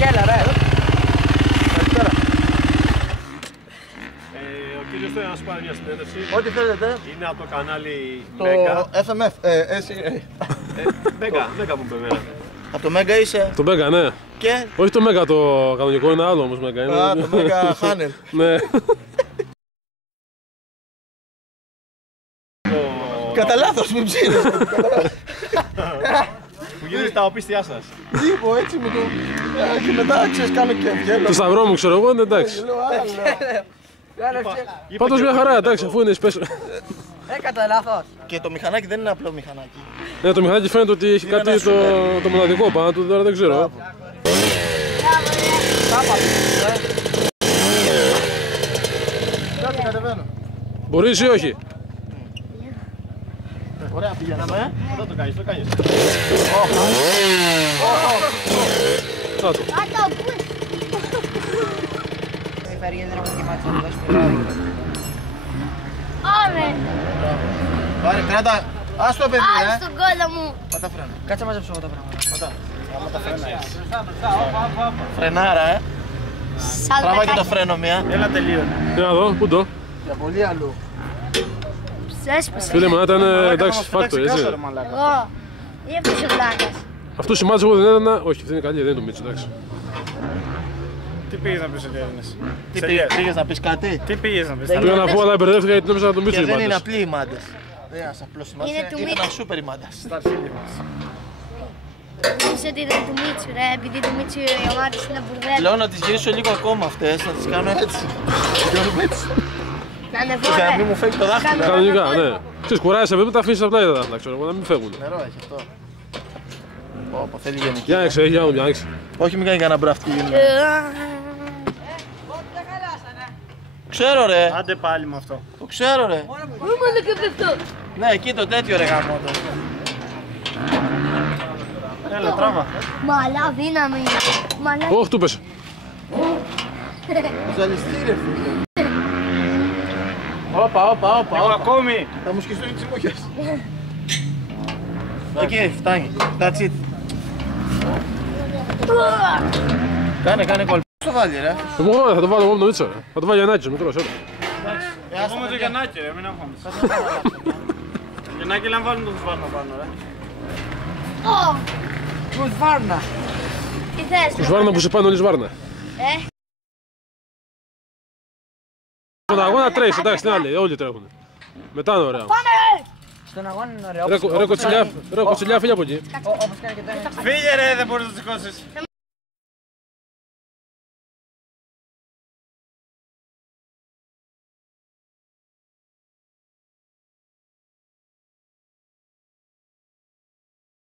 γέλα ρε. Ο κύριος θέλει να σου πάρει μια συνέντευξη. Ό,τι θέλετε. Είναι από το κανάλι Το Mega. FMF. Mega που μπεμένα. Από το Mega είσαι. Το Mega, ναι. Και. Όχι το Mega το κανονικό, είναι άλλο όμως Mega. Α, το Mega Channel. Ναι. Κατά λάθος με ψήνες. Που γίνεται τα οπίστια σας. Τύπο έτσι με το. Και μετά ξέρεις κάνω και βγαίνω. Το σταυρό μου ξέρω εγώ, είναι εντάξει. Πάντως μια χαρά, εντάξει, αφού είναι special. Κατά λάθος. Και το μηχανάκι δεν είναι απλό μηχανάκι. Ναι, το μηχανάκι φαίνεται ότι έχει κάτι το μοναδικό πάνω του, τώρα δεν ξέρω. Κάτσε κατεβαίνω. Μπορείς ή όχι? Ωραία πηγαίναμε. Εδώ το κάνεις, το κάνεις. Να το. Ωραία. Πάρε, κράτα. Ας το παιδί, Άρα στον κόλλο μου. Πατά φρένα. Κάτσε να μαζέψω εγώ τα πράγματα. Πατά. Άμα τα φρένα έχεις. Φρενάρα, Τραβά και το φρένο μία. Έλα τελείωνε. Για να δω, πού το? Για πολύ αλλού. Έσπασε. Φίλε μου, ήταν εντάξει, φάκτο, έτσι. Εγώ. Ή αυτός ο βλάκας. Αυτό σημάδι εγώ δεν έδωνα. Όχι, αυτή είναι καλή, δεν είναι το Μίτσο, εντάξει. Τι πήγες να πεις ότι έδινες? Τι πήγες να πεις κάτι? Τι πήγες να πεις? Πήγα να πω, αλλά μπερδεύτηκα γιατί νόμιζα να το Μίτσο Και οι δεν είναι μάντες. απλοί οι μάντες. Δεν είναι ένας απλός μάντες, Είναι του είναι Μίτσου. ένας σούπερ οι μάντες. Στα αρχίδια μας. Νομίζω ότι ήταν του Μίτσου ρε, επειδή του Μίτσου οι ομάδες είναι μπουρδέλα. Λέω να τις γυρίσω λίγο ακόμα αυτές, να τις κάνω έτσι. Κάνουμε έτσι. Να ανεβώ Για να μην ρε. μου φεύγει το δάχτυλο. Κανονικά, ναι. Ξέρεις, κουράζεσαι βέβαια, τα αφήσεις απλά για τα δάχτυλα, ξέρω εγώ, να μην φεύγουν. Νερό έχει αυτό. Ωπα, θέλει γενική. Για έξω, για να δω, για έξω. Όχι, μην κάνει κανένα μπράφτη γενική. Ξέρω ρε, Άντε πάλι με αυτό. το ξέρω ρε. Μόνο και πεφτώ. Ναι, εκεί το τέτοιο ρε γαμώτο. Έλα, τράβα. Μαλά δύναμη. Μαλά. Όχι, του πέσε. Ζαλιστή ρε φίλε. Όπα. Ακόμη. Θα μου σκιστούν τις μούχες. Οκ, φτάνει. That's it. Κάνε κόλπο. Πώς το βάλει ρε. Εγώ θα το βάλω εγώ με τον Μίτσο, ρε. Θα το βάλει Γιαννάκης, ο μικρός, έλα. Εγώ με το Γιαννάκη ρε, μην αγχώνεσαι. Γιαννάκη, να βάλουμε τον Σβάρνα πάνω ρε. Ω, Τους Βάρνα. τι θες. Τους Βάρνα που σε πάνε όλοι Σβάρνα. Στον αγώνα τρέχεις, εντάξει, την άλλη, όλοι τρέχουν. Μετά είναι ωραία. Στον αγώνα είναι ωραίο. Ρε κοτσιλιά, φίλια από εκεί. Όπως κάνει και το Φύγε ρε, δεν μπορείς να το σηκώσεις.